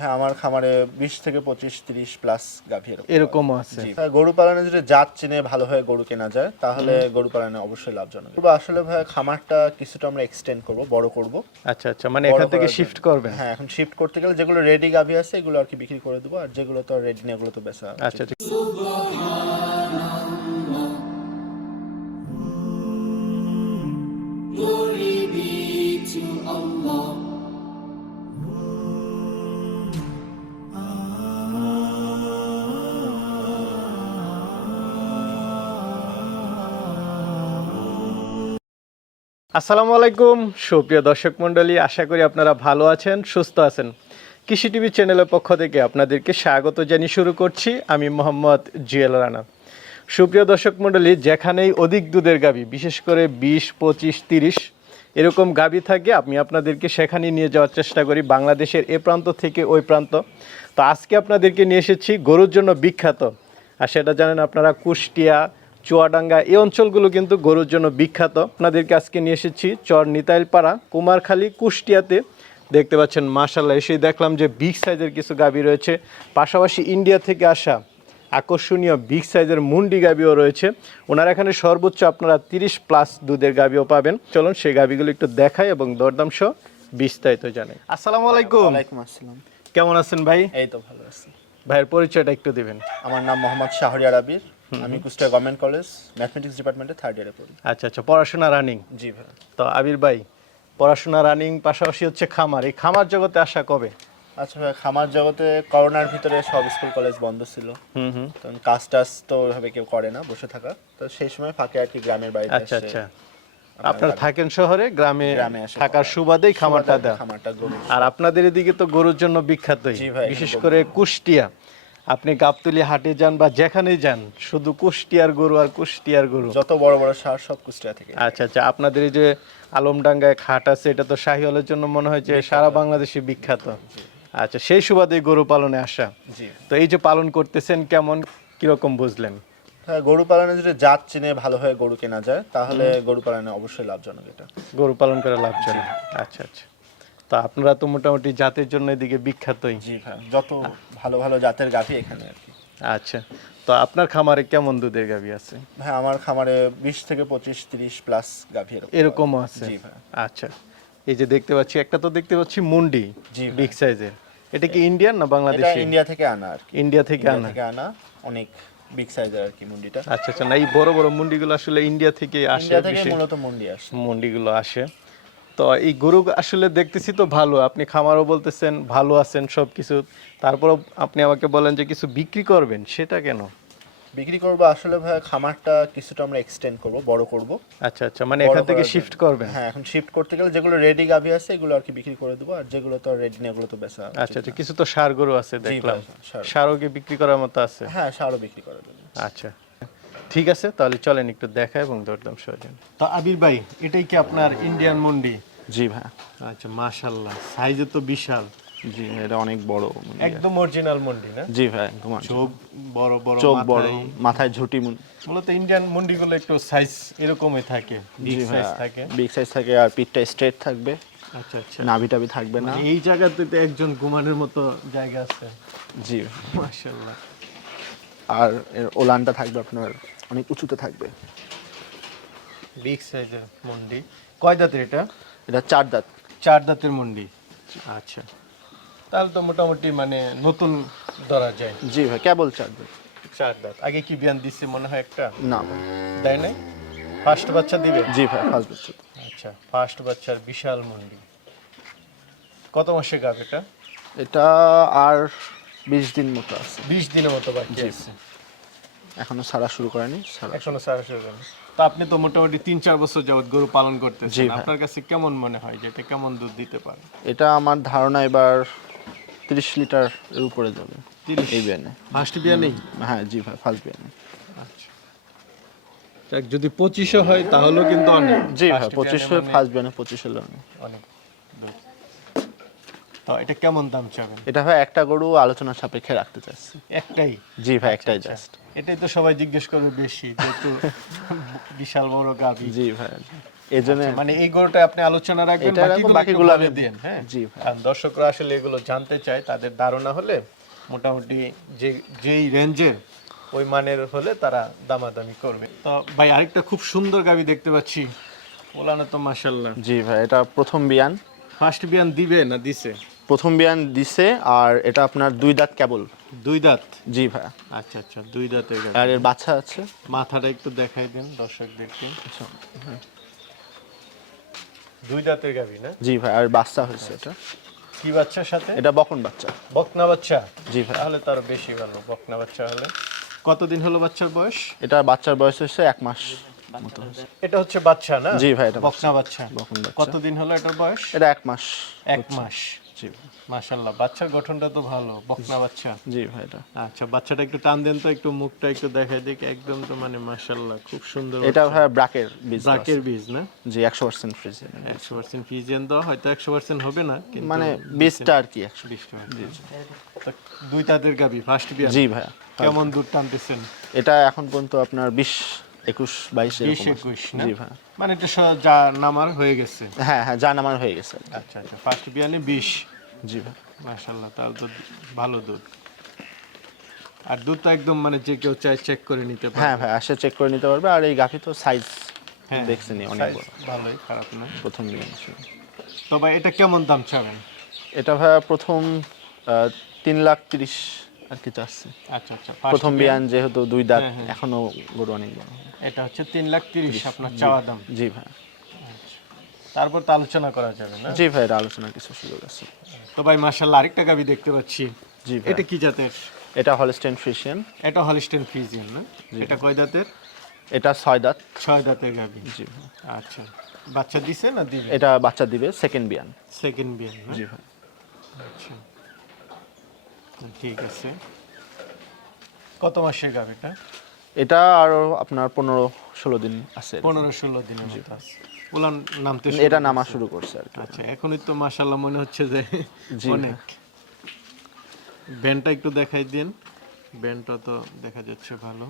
হ্যাঁ আমার খামারে বিশ থেকে পঁচিশ তিরিশ প্লাস গাভী এরকম আছে। গরু পালনে যদি জাত চিনে ভালোভাবে গরু কেনা যায় তাহলে গরু পালনে অবশ্যই লাভজনক। তবে আসলে ভাই খামারটা কিছুটা আমরা এক্সটেন্ড করব বড় করব। আচ্ছা আচ্ছা মানে এখান থেকে শিফট। করবেন? হ্যাঁ এখন শিফট করতে গেলে যেগুলো রেডি গাভী আছে এগুলো আর কি বিক্রি করে দেবো আর যেগুলো তো রেডি নেই এগুলো তো বেচা আচ্ছা আসসালামু আলাইকুম। সুপ্রিয় দর্শক মণ্ডলী, আশা করি আপনারা ভালো আছেন, সুস্থ আছেন। কৃষি টিভি চ্যানেলের পক্ষ থেকে আপনাদেরকে স্বাগত জানিয়ে শুরু করছি। আমি মোহাম্মদ জিয়াল রানা। সুপ্রিয় দর্শক মণ্ডলী, যেখানেই অধিক দুধের গাবি, বিশেষ করে বিশ, পঁচিশ, তিরিশ, এরকম গাবি থাকে, আমি আপনাদেরকে সেখানে নিয়ে যাওয়ার চেষ্টা করি, বাংলাদেশের এ প্রান্ত থেকে ওই প্রান্ত। তো আজকে আপনাদেরকে নিয়ে এসেছি গরুর জন্য বিখ্যাত। আর সেটা জানেন আপনারা কুষ্টিয়া চুয়াডাঙ্গা এই অঞ্চলগুলো কিন্তু গরুর জন্য বিখ্যাত। আপনাদেরকে আজকে নিয়ে এসেছি চর নিতাইলপাড়া কুমারখালী কুষ্টিয়াতে। দেখতে পাচ্ছেন মাশাল্লাহ এসেই দেখলাম যে বিগ সাইজের কিছু গাবি রয়েছে। পাশাপাশি ইন্ডিয়া থেকে আসা আকর্ষণীয় বিগ সাইজের মুন্ডি গাবিও রয়েছে। ওনার এখানে সর্বোচ্চ আপনারা তিরিশ প্লাস দুধের গাবিও পাবেন। চলুন সেই গাবিগুলো একটু দেখাই এবং দরদাম সহ বিস্তারিত জানাই। আসসালামু আলাইকুম। ওয়ালাইকুম আসসালাম। কেমন আছেন ভাই? এই তো ভালো আছি। ভাইয়ের পরিচয়টা একটু দিবেন। আমার নাম মোহাম্মদ শাহরিয়ার আবির। আমি কুষ্টিয়া গভর্নমেন্ট কলেজ ম্যাথমেটিক্স ডিপার্টমেন্টে থার্ড ইয়ারে পড়ি। আচ্ছা আচ্ছা পড়াশোনা রানিং জি ভাই। তো আবির ভাই পড়াশোনা রানিং পাশাপাশি হচ্ছে খামার। এই খামার জগতে আসা কবে? আচ্ছা ভাই খামার জগতে করোনার ভিতরে সব স্কুল কলেজ বন্ধ ছিল। হুম হুম। তখন কাজ টাজ তো ওইভাবে কেউ করে না বসে থাকা। তো সেই সময় ফাঁকে আর কি গ্রামের বাড়িতে আচ্ছা আচ্ছা। আপনারা থাকেন শহরে গ্রামে গ্রামে থাকার সুবাদেই খামারটা দেওয়া খামারটা আর আপনাদের এদিকে তো গরুর জন্য বিখ্যাত। বিশেষ করে কুষ্টিয়া। আপনি গাবতলি হাটে যান বা যেখানেই যান শুধু কুষ্টিয়ার গরু আর কুষ্টিয়ার গরু। যত বড় বড় সার সব কুষ্টিয়া থেকে। আচ্ছা আচ্ছা আপনাদের এই যে আলমডাঙ্গায় খাট আছে এটা তো শাহিওয়ালের জন্য মনে হয় যে সারা বাংলাদেশে বিখ্যাত। আচ্ছা সেই সুবাদে গরু পালনে আসা। তো এই যে পালন করতেছেন কেমন কীরকম বুঝলেন? হ্যাঁ গরু পালনে যদি জাত চিনে ভালোভাবে গরু কেনা যায় তাহলে গরু পালনে অবশ্যই লাভজনক এটা। গরু পালন করে লাভজনক। আচ্ছা আচ্ছা। তো আপনারা তো মোটামুটি জাতের জন্য এদিকে বিখ্যাতই। জি যত ভালো ভালো জাতের গাভী এখানে আর কি। আচ্ছা তো আপনার খামারে কেমন দুধের গাভী আছে? হ্যাঁ আমার খামারে বিশ থেকে পঁচিশ তিরিশ প্লাস গাভী এরকম। এরকমও আছে? জি আচ্ছা এই যে দেখতে পাচ্ছি একটা তো দেখতে পাচ্ছি মুন্ডি জি বিগ সাইজের। এটা কি ইন্ডিয়ান না এটা বাংলাদেশি? ইন্ডিয়া থেকে আনা আর কি। ইন্ডিয়া থেকে আনা। থেকে আনা অনেক বিগ সাইজের আর কি মুন্ডিটা। আচ্ছা আচ্ছা না এই বড় বড় মুন্ডিগুলো আসলে ইন্ডিয়া থেকে আসে ইন্ডিয়া থেকে মূলত মুন্ডি আসে। মুন্ডিগুলো আসে। তো এই গরু আসলে দেখতেছি তো ভালো আপনি খামারও বলতেছেন ভালো আছেন সব কিছু তারপরও আপনি আমাকে বলেন যে কিছু বিক্রি করবেন সেটা কেন? বিক্রি করব আসলে ভাই খামারটা কিছুটা আমরা এক্সটেন্ড করব বড় করব। আচ্ছা আচ্ছা মানে এখান থেকে শিফট। করবেন? হ্যাঁ এখন শিফট করতে গেলে যেগুলো রেডি গাভী আছে এগুলো আর কি বিক্রি করে দেবো আর যেগুলো তো রেডি নেই এগুলো তো বেচা আচ্ছা আচ্ছা কিছু তো সার গরু আছে দেখলাম। সারও কি বিক্রি করার মতো আছে? হ্যাঁ সারও বিক্রি করে দেবো আচ্ছা। ঠিক আছে তাহলে চলেন একটু দেখা এবং দরদাম সহজন তো আবির ভাই এটাই কি আপনার ইন্ডিয়ান মন্ডি? জি ভাই। আচ্ছা মাশাল্লাহ সাইজে তো বিশাল। জি এটা অনেক বড় একদম অরিজিনাল মন্ডি না? জি ভাই তোমার চোখ বড় বড় চোখ বড় মাথায়- ঝুটি মুন- মূলত ইন্ডিয়ান মন্ডিগুলো একটু সাইজ এরকমই থাকে বিগ সাইজ থাকে। বিগ সাইজ থাকে আর পিঠটা স্ট্রেট থাকবে। আচ্ছা আচ্ছা। নাভি টাভি থাকবে না। এই জায়গাতে তো একজন ঘুমানোর মতো জায়গা আছে। জি মাশাল্লাহ আর ওলানটা থাকবে আপনার অনেক উঁচুতে থাকবে। বিগ সাইজের মন্ডি। কয় দাঁতের এটা? এটা চার দাঁত। চার দাঁতের মন্ডি। আচ্ছা। তাহলে তো মোটামুটি মানে নতুন ধরা যায়। জি ভাই কেবল চার দাঁত। চার দাঁত। আগে কি বিয়ান দিচ্ছে মনে হয় একটা? না। দেয় নাই? ফার্স্ট বাচ্চা দিবে? জি ভাই ফার্স্ট বছর আচ্ছা ফার্স্ট বাচ্চার বিশাল মন্ডি। কত মাসে গাব এটা? এটা আর বিশ দিন মতো আছে। বিশ দিনের মতো বাচ্চা আছে। এখনও সারা শুরু করেনি সারা। একশো সাড়ে তো আপনি তো মোটামুটি তিন চার বছর যাবত গরু পালন করতেছেন। আপনার কাছে কেমন মনে হয় যে এটা কেমন দুধ দিতে পারে? এটা আমার ধারণা এবার তিরিশ লিটার এর উপরে যাবে। 30? এই বিয়ানে। ফার্স্ট বিয়ানেই? হ্যাঁ জি ভাই ফার্স্ট বিয়ানে। আচ্ছা। যদি পঁচিশও হয় তাহলেও কিন্তু অনেক। জি First পঁচিশ মানে ফার্স্ট বিয়ানে পঁচিশ হলো অনেক। তো এটা কেমন দাম চাবেন? এটা ভাই একটা গরু আলোচনা সাপেক্ষে রাখতে চাচ্ছি। একটাই? জি ভাই একটাই জাস্ট এটাই তো সবাই জিজ্ঞেস করবে বেশি যেহেতু বিশাল বড় গাভি। জি ভাই এই জন্য মানে এই গরুটা আপনি আলোচনা রাখবেন বাকিগুলো আমি দেন হ্যাঁ? জি কারণ দর্শকরা আসলে এগুলো জানতে চায় তাদের ধারণা হলে মোটামুটি যে যেই রেঞ্জে ওই মানের হলে তারা দামাদামি করবে। তো ভাই আরেকটা খুব সুন্দর গাবি দেখতে পাচ্ছি। ওলানা তো মাশাল্লাহ জি ভাই এটা প্রথম বিয়ান। ফার্স্ট বিয়ান দিবে না দিছে? প্রথম বিয়ান দিছে আর এটা আপনার দুই দাঁত কেবল। দুই দাঁত? জি ভাই আচ্ছা আচ্ছা দুই দাঁতের আর এর বাচ্চা আছে? মাথাটা একটু দেখাই দেন দর্শকদেরকে। দুই দাঁতের গাবি না? জি ভাই আর বাচ্চা হয়েছে এটা। কি বাচ্চার সাথে? এটা বকন বাচ্চা। বকনা বাচ্চা? জি ভাই তাহলে তার বেশি ভালো বকনা বাচ্চা হলে। কতদিন হলো বাচ্চার বয়স? এটা বাচ্চার বয়স হচ্ছে এক মাস এটা হচ্ছে বাচ্চা না? জি ভাই, এটা বকনা বাচ্চা। বকন বাচ্চা। কতদিন হলো এটার বয়স? এটা এক মাস এক মাস। জি। ভাই। মাশাল্লাহ বাচ্চার গঠনটা তো ভালো বকনা বাচ্চা। জি ভাই এটা। আচ্ছা বাচ্চাটা একটু টান দেন তো একটু মুখটা একটু দিক একদম তো মানে মাশাল্লাহ খুব সুন্দর এটা ভাই ব্রাকের বীজ ব্রাকের বীজ না? জি একশো পার্সেন্ট ফ্রিজ একশো পার্সেন্ট ফিজিয়ান দেওয়া হয়তো একশো পার্সেন্ট হবে না কিন্তু মানে বীজটা আর কি একশো বিশ টাকা। দুই তাদের গাবি ফার্স্ট বিয়ার জি ভাই। কেমন দুধ টানতেছেন? এটা এখন পর্যন্ত আপনার বিশ একুশ বাইশ বিশ একুশ জি ভাই। মানে এটা যা নামার হয়ে গেছে। হ্যাঁ হ্যাঁ জান আমার হয়ে গেছে। আচ্ছা আচ্ছা ফার্স্ট বিয়ানে বিশ। জি মাশাল্লাহ তাহলে তো ভালো দুধ। আর দুধটা একদম মানে যে কেউ চাই চেক করে নিতে পারে হ্যাঁ ভাই আসে চেক করে নিতে পারবে। আর এই গাভি তো সাইজ হ্যাঁ অনেক বড়। ভালোই খারাপ না। প্রথম ছিল। তো ভাই এটা কেমন দাম চাবেন? এটা ভাই প্রথম তিন লাখ তিরিশ আর কি চাচ্ছে আচ্ছা আচ্ছা প্রথম বিয়ান, বিয়ান যেহেতু দুই দাঁত হ্যাঁ, হ্যাঁ। এখনও গরু অনেক বড়। এটা হচ্ছে তিন লাখ তিরিশ আপনার চাওয়া দাম। জি ভাই। তারপর তো আলোচনা করা যাবে না? জি ভাই এটা আলোচনার কিছু সুযোগ আছে। তো ভাই মাশাল্লাহ আরেকটা গাবি দেখতে পাচ্ছি। জি ভাই। এটা কি জাতের? এটা হলস্টেন ফ্রিশিয়ান এটা হলিস্টেন ফ্রিজিয়ান না? এটা কয় দাঁতের? এটা ছয় দাঁত। ছয় দাঁতের গাবি। জি আচ্ছা। বাচ্চা দিছে না দিবে? এটা বাচ্চা দিবে সেকেন্ড বিয়ান। সেকেন্ড বিয়ান জি ভাই। আচ্ছা। ঠিক আছে। কত মাসের গাবিটা এটা? আরও আপনার পনেরো ষোলো দিন আছে। পনেরো ষোলো দিনের মতো আছে। উলান নামতে এটা নামা শুরু করছে আর আচ্ছা এখনই তো মাশাল্লাহ মনে হচ্ছে যে। অনেক। ব্যান্ডটা একটু দেখাই দিন। ব্যান্ডটা তো দেখা যাচ্ছে ভালো।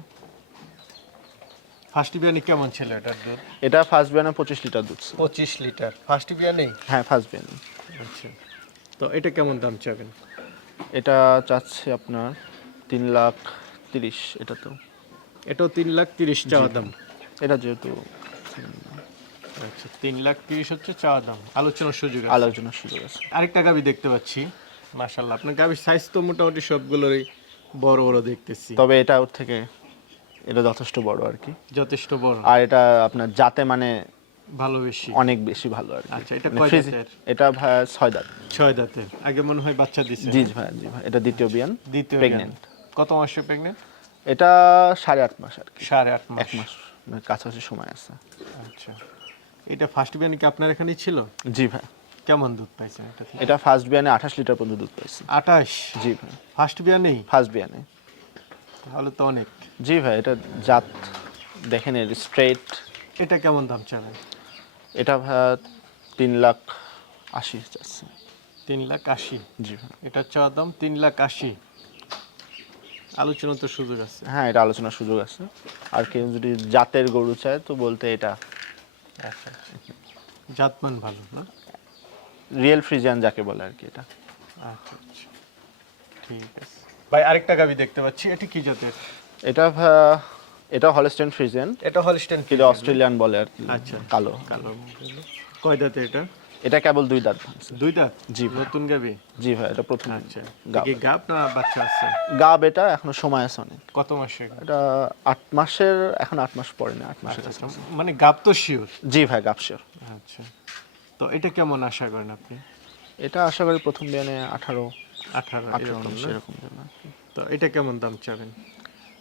ফার্স্ট বিয়ানি কেমন ছিল এটার দুধ? এটা ফার্স্ট বিয়ানে পঁচিশ লিটার দুধ ছিল। পঁচিশ লিটার। ফার্স্ট বিয়ানি? হ্যাঁ ফার্স্ট বিয়ান। আচ্ছা। তো এটা কেমন দাম চাবেন? এটা চাচ্ছে আপনার তিন লাখ তিরিশ এটা তো। এটাও তিন লাখ তিরিশ চাওয়া দাম। এটা যেহেতু আচ্ছা তিন লাখ তিরিশ হচ্ছে চাওয়া দাম। আলোচনার সুযোগ আলোচনার সুযোগ আছে। আরেকটা গাবি দেখতে পাচ্ছি। মাশাল্লাহ আপনার গাবির সাইজ তো মোটামুটি সবগুলোরই বড় বড় দেখতেছি। তবে এটা ওর থেকে এটা যথেষ্ট বড় আর কি। যথেষ্ট বড়। আর এটা আপনার জাতে মানে ভালো বেশি। অনেক বেশি ভালো আর কি। আচ্ছা, এটা মানে কয় দাঁতের? এটা ভাই ছয় দাঁত। ছয় দাঁতের। আগে মনে হয় বাচ্চা দিছে। জি ভাই জি ভাই এটা দ্বিতীয় বিয়ান দ্বিতীয় pregnant। কত মাসে প্রেগনেন্ট এটা সাড়ে আট মাস আর কি। সাড়ে আট মাস। এক মাস মানে কাছাকাছি সময় আছে। আচ্ছা। এটা ফার্স্ট বিয়ানি কি আপনার এখানেই ছিল? জি ভাই। কেমন দুধ পাইছেন এটা থেকে? এটা ফার্স্ট বিয়ানে আঠাশ লিটার পর্যন্ত দুধ পাইছি। আঠাশ? জি ভাই। ফার্স্ট বিয়ানেই ফার্স্ট বিয়ানে তাহলে তো অনেক। জি ভাই এটা জাত দেখেন এর স্ট্রেট এটা কেমন দাম চাবেন? এটা ভাই তিন লাখ আশি যাচ্ছে তিন লাখ আশি? জি ভাই। এটা চাওয়া দাম তিন লাখ আশি। আলোচনা তো সুযোগ আছে। হ্যাঁ এটা আলোচনার সুযোগ আছে। আর কেউ যদি জাতের গরু চায় তো বলতে এটা জাতমান ভালো না? রিয়েল ফ্রিজিয়ান যাকে বলে আর কি এটা। আচ্ছা আচ্ছা ঠিক আছে। ভাই আরেকটা গাবি দেখতে পাচ্ছি এটি কি জাতের? এটা এটা হলস্টেন ফ্রিজিয়ান। এটা হলস্টেন কিন্তু অস্ট্রেলিয়ান বলে আর কি আচ্ছা। কালো। কালো কয় দাঁতে এটা? এটা কেবল দুই দাঁত দুই দাঁত জি নতুন গাবি? জি ভাই এটা প্রথম আচ্ছা। গাব। কি গাব না বাচ্চা আছে? গাব এটা এখনও সময় আছে অনেক। কত মাসে এটা আট মাসের এখন আট মাস পরে না আট মাসের আচ্ছা, মানে গাব তো শিওর? জি ভাই গাব শিওর। আচ্ছা। তো এটা কেমন আশা করেন আপনি? এটা আশা করি প্রথম বিয়ানে আঠারো আঠারো আঠারো এরকম। তো এটা কেমন দাম চাবেন?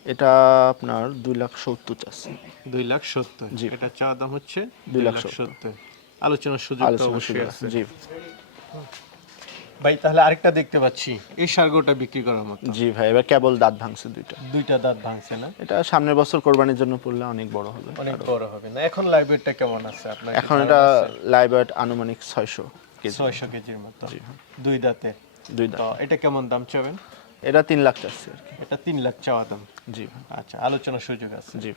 এটা আপনার দুই লাখ সত্তর চাচ্ছে। দুই লাখ সত্তর। জি। এটা চাওয়া দাম হচ্ছে দুই লাখ সত্তর। আলোচনার সুযোগ অবশ্যই আছে। জি। ভাই তাহলে আরেকটা দেখতে পাচ্ছি। এই সার্গোটা বিক্রি করার মতো। জি ভাই এবার কেবল দাঁত ভাঙছে দুইটা। দুইটা দাঁত ভাঙছে না? এটা সামনের বছর কোরবানির জন্য পড়লে অনেক বড় হবে। অনেক বড় হবে না? এখন লাইব্রেরিটা কেমন আছে আপনার? এখন এটা লাইভ ওয়েট আনুমানিক ছয়শো কেজি। ছয়শো কেজির মতো। দুই দাঁতে? দুই দাঁত। এটা কেমন দাম চাবেন? এটা তিন লাখ চাচ্ছে আর কি। এটা তিন লাখ চাওয়া দাম। জি ভাই। আচ্ছা আলোচনার সুযোগ আছে। জি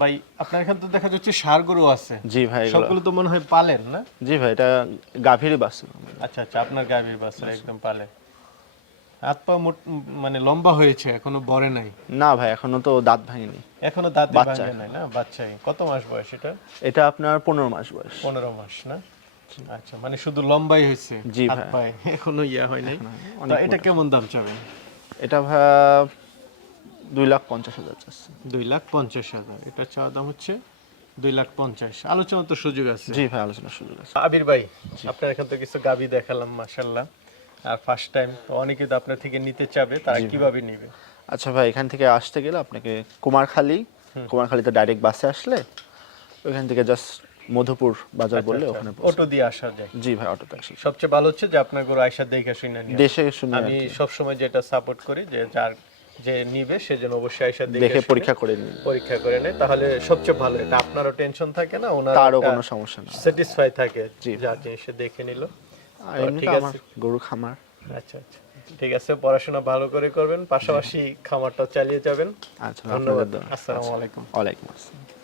ভাই আপনার এখানে তো দেখা যাচ্ছে সার গরু আছে। জি ভাই সবগুলো তো মনে হয় পালেন না? জি ভাই এটা গাভীরই বাছুর। আচ্ছা আচ্ছা আপনার গাভীর বাচ্চা একদম পালে হাত পা মানে লম্বা হয়েছে এখনও বড়ে নাই। না ভাই এখনও তো দাঁত ভাঙেনি। এখনও দাঁতে। ভাঙে নাই না? বাচ্চাই কত মাস বয়স এটা? এটা আপনার পনেরো মাস বয়স। পনেরো মাস না? আচ্ছা মানে শুধু লম্বাই হয়েছে জি হাত ভাই। এখনও ইয়া হয় নাই। তো এটা কেমন দাম চাবেন? এটা ভাই দুই লাখ পঞ্চাশ হাজার চাচ্ছে। দুই লাখ পঞ্চাশ হাজার। এটা চাওয়া দাম হচ্ছে দুই লাখ পঞ্চাশ। আলোচনা তো সুযোগ আছে। জি ভাই আলোচনার সুযোগ আছে। আবির ভাই আপনার এখান থেকে কিছু গাবি দেখালাম মাশাল্লাহ আর ফার্স্ট টাইম তো অনেকে তো আপনার থেকে নিতে চাবে তারা কীভাবে নিবে? আচ্ছা ভাই এখান থেকে আসতে গেলে আপনাকে কুমারখালী কুমারখালীতে ডাইরেক্ট বাসে আসলে ওইখান থেকে জাস্ট মধুপুর বাজার বললে ওখানে অটো দিয়ে আসা যায়। জি ভাই অটোতে আসলে সবচেয়ে ভালো হচ্ছে যে আপনার গরু আয়সা দেখে শুনে দেশে শুনে আমি সবসময় যেটা সাপোর্ট করি যে যার যে নিবে সে যেন অবশ্যই আয়সা দেখে পরীক্ষা করে নিন পরীক্ষা করে নেয়। তাহলে সবচেয়ে ভালো এটা আপনারও টেনশন থাকে না ওনার তারও কোনো সমস্যা না স্যাটিসফাই থাকে। যা জিনিসে দেখে নিল। ঠিক আমার আছে। গরু খামার। আচ্ছা আচ্ছা। ঠিক আছে পড়াশোনা ভালো করে করবেন পাশাপাশি খামারটা চালিয়ে যাবেন। আচ্ছা ধন্যবাদ। আসসালামু আলাইকুম আসসালামু আলাইকুম। ওয়ালাইকুম আসসালাম।